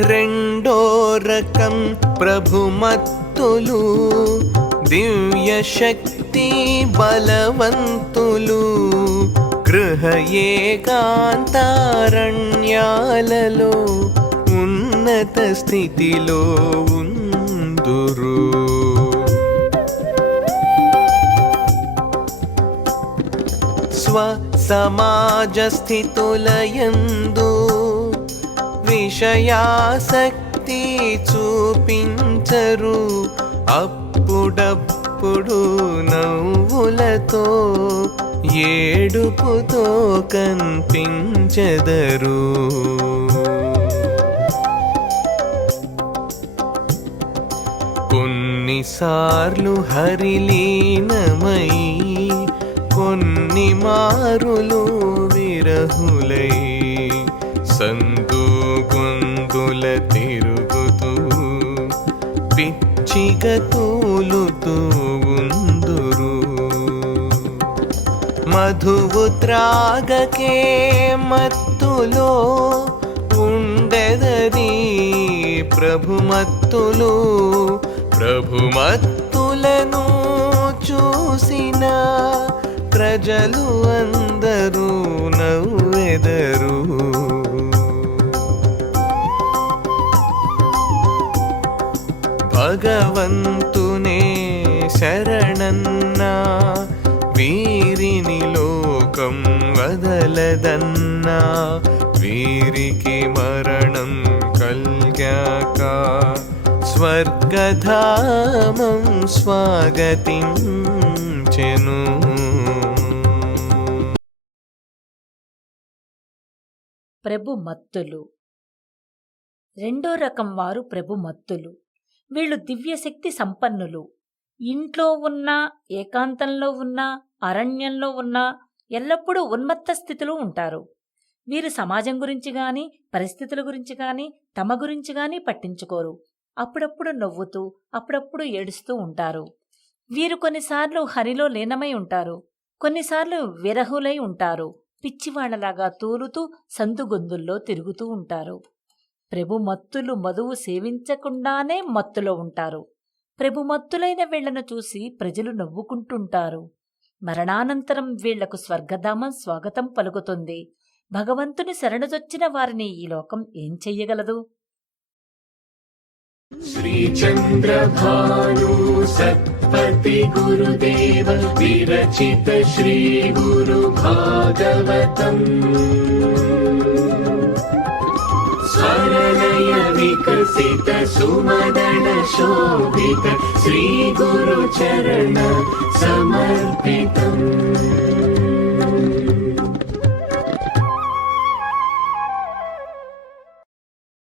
రెండో రకం ప్రభుమత్తులు దివ్య శక్తి బలవంతులు గృహ ఏకాంతారణ్యాలలో ఉన్నత స్థితిలో ఉందురు. స్వ సమాజ స్థితులయందు విషయాసక్తి చూపించరు. అప్పుడప్పుడు నవ్వులతో ఏడుపుతో కనిపించెదరు. కొన్నిసార్లు హరిలీనమై కొన్ని మారులు విరహులై సందు గొంతుల తిరుగుతూ పిచ్చిగా తూలుతూ ఉందురు. మధువు త్రాగకే మత్తులో ఉండెదరి ప్రభుమత్తులు. ప్రభుమత్తులను చూసిన ప్రజలు అందరూ నవ్వెదరు. భగవంతునే శరణన్నా వీరిని లోకం వదలదన్నా. వీరికి మరణం కల్గాక స్వర్గధామం స్వాగతించెను. ప్రభుమత్తులు. రెండో రకం వారు ప్రభుమత్తులు. వీళ్ళు దివ్యశక్తి సంపన్నులు. ఇంట్లో ఉన్నా, ఏకాంతంలో ఉన్నా, అరణ్యంలో ఉన్నా ఎల్లప్పుడూ ఉన్మత్త స్థితిలో ఉంటారు. వీరు సమాజం గురించి గాని, పరిస్థితుల గురించి గాని, తమ గురించి గాని పట్టించుకోరు. అప్పుడప్పుడు నవ్వుతూ, అప్పుడప్పుడు ఏడుస్తూ ఉంటారు. వీరు కొన్నిసార్లు హరిలో లీనమై ఉంటారు, కొన్నిసార్లు విరహులై ఉంటారు. పిచ్చివాళ్లలాగా తూలుతూ సందుగొందుల్లో తిరుగుతూ ఉంటారు. ప్రభుమత్తులు మధువు సేవించకుండానే మత్తులో ఉంటారు. ప్రభుమత్తులైన వీళ్లను చూసి ప్రజలు నవ్వుకుంటుంటారు. మరణానంతరం వీళ్లకు స్వర్గధామం స్వాగతం పలుకుతుంది. భగవంతుని శరణుజొచ్చిన వారిని ఈ లోకం ఏం చెయ్యగలదు? శ్రీచంద్రభాను సత్పతి గురుదేవ విరచిత శ్రీ గురు భాగవతం స్వరలయ వికసిత సుమదన శోభిత శ్రీ గురు చరణ సమర్పిత